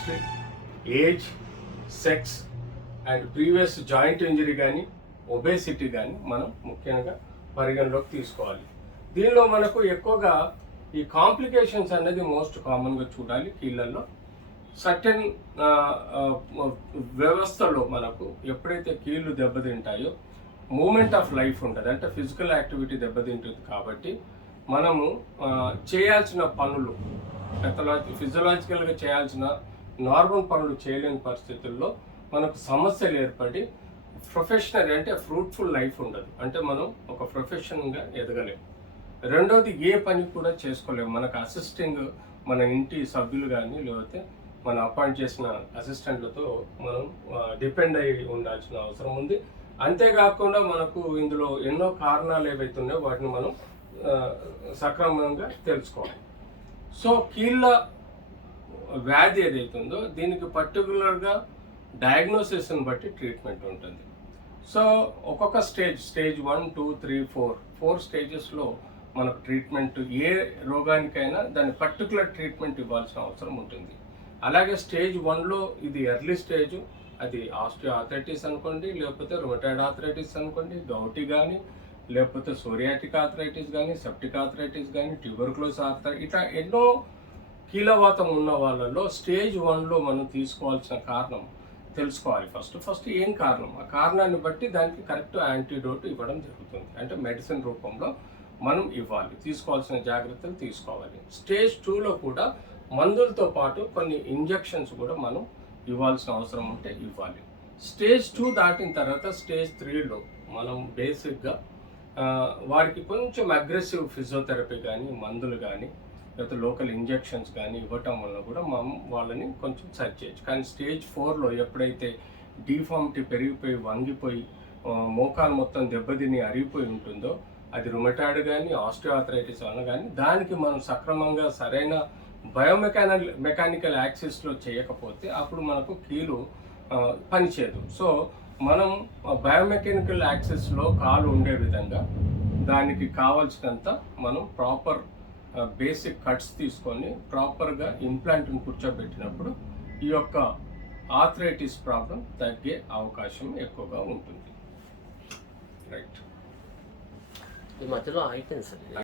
Age, sex and previous joint injury కానీ obesity కానీ మనం ముఖ్యంగా పరిగణలోకి తీసుకోవాలి. దీనిలో మనకు ఎక్కువగా ఈ కాంప్లికేషన్స్ అనేది మోస్ట్ కామన్గా చూడాలి. కీళ్ళల్లో సర్టెన్ వ్యవస్థలో మనకు ఎప్పుడైతే కీళ్ళు దెబ్బతింటాయో మూమెంట్ ఆఫ్ లైఫ్ ఉంటుంది, అంటే ఫిజికల్ యాక్టివిటీ దెబ్బతింటుంది. కాబట్టి మనము చేయాల్సిన పనులు ఫిజియలాజికల్గా చేయాల్సిన నార్మల్ పనులు చేయలేని పరిస్థితుల్లో మనకు సమస్యలు ఏర్పడి ప్రొఫెషనల్ అంటే ఫ్రూట్ఫుల్ లైఫ్ ఉండదు, అంటే మనం ఒక ప్రొఫెషన్గా ఎదగలేము. రెండోది ఏ పని కూడా చేసుకోలేము. మనకు అసిస్టింగ్ మన ఇంటి సభ్యులు కానీ లేకపోతే మనం అపాయింట్ చేసిన అసిస్టెంట్లతో మనం డిపెండ్ అయి ఉండాల్సిన అవసరం ఉంది. అంతేకాకుండా మనకు ఇందులో ఎన్నో కారణాలు ఏవైతే ఉన్నాయో వాటిని మనం సక్రమంగా తెలుసుకోవాలి. సో కీళ్ళ వ్యాధి ఏదైతుందో దీనికి పర్టికులర్గా డయాగ్నోసిస్ని బట్టి ట్రీట్మెంట్ ఉంటుంది. సో ఒక్కొక్క స్టేజ్ 1, 2, 3, 4 స్టేజెస్లో మనకు ట్రీట్మెంట్ ఏ రోగానికైనా దాని పర్టికులర్ ట్రీట్మెంట్ ఇవ్వాల్సిన అవసరం ఉంటుంది. అలాగే స్టేజ్ 1లో ఇది ఎర్లీ స్టేజ్, అది ఆస్టియో ఆర్థరైటిస్ అనుకోండి, లేకపోతే రుమటాయిడ్ ఆర్థరైటిస్ అనుకోండి, గౌటి కానీ, లేకపోతే సోరియాటిక్ ఆర్థరైటిస్ కానీ, సెప్టిక్ ఆర్థరైటిస్ కానీ, ట్యూబర్క్లోసిస్ ఆర్థరైటిస్, ఇట్లా ఎన్నో కీలవాతం ఉన్న వాళ్ళలో స్టేజ్ 1లో మనం తీసుకోవాల్సిన కారణం తెలుసుకోవాలి. ఫస్ట్ ఏం కారణం, ఆ కారణాన్ని బట్టి దానికి కరెక్ట్ యాంటీడోట్ ఇవ్వడం జరుగుతుంది. అంటే మెడిసిన్ రూపంలో మనం ఇవ్వాలి, తీసుకోవాల్సిన జాగ్రత్తలు తీసుకోవాలి. స్టేజ్ 2లో కూడా మందులతో పాటు కొన్ని ఇంజెక్షన్స్ కూడా మనం ఇవ్వాల్సిన అవసరం ఉంటే ఇవ్వాలి. స్టేజ్ 2 దాటిన తర్వాత స్టేజ్ 3లో మనం బేసిక్గా వారికి కొంచెం అగ్రెసివ్ ఫిజియోథెరపీ కానీ, మందులు కానీ, లేకపోతే లోకల్ ఇంజెక్షన్స్ కానీ ఇవ్వటం వల్ల కూడా మనం వాళ్ళని కొంచెం సరి చేయొచ్చు. కానీ స్టేజ్ 4లో ఎప్పుడైతే డిఫార్మిటీ పెరిగిపోయి వంగిపోయి మోకాలు మొత్తం దెబ్బతిని అరిగిపోయి ఉంటుందో, అది రుమటాయిడ్ కానీ ఆస్టియో ఆర్థరైటిస్ వల్ల కానీ, దానికి మనం సక్రమంగా సరైన మెకానికల్ యాక్సిస్లో చేయకపోతే అప్పుడు మనకు కీలు పనిచేయదు. సో మనం బయోమెకానికల్ యాక్సిస్లో కాలు ఉండే విధంగా దానికి కావాల్సినంత మనం ప్రాపర్ బేసిక్ కట్స్ తీసుకొని ప్రాపర్గా ఇంప్లాంట్ని కూర్చోబెట్టినప్పుడు ఈ యొక్క ఆర్థరైటిస్ ప్రాబ్లం తగ్గే అవకాశం ఎక్కువగా ఉంటుంది. రైట్. ఈ మధ్యలో అయిపోయింది సార్.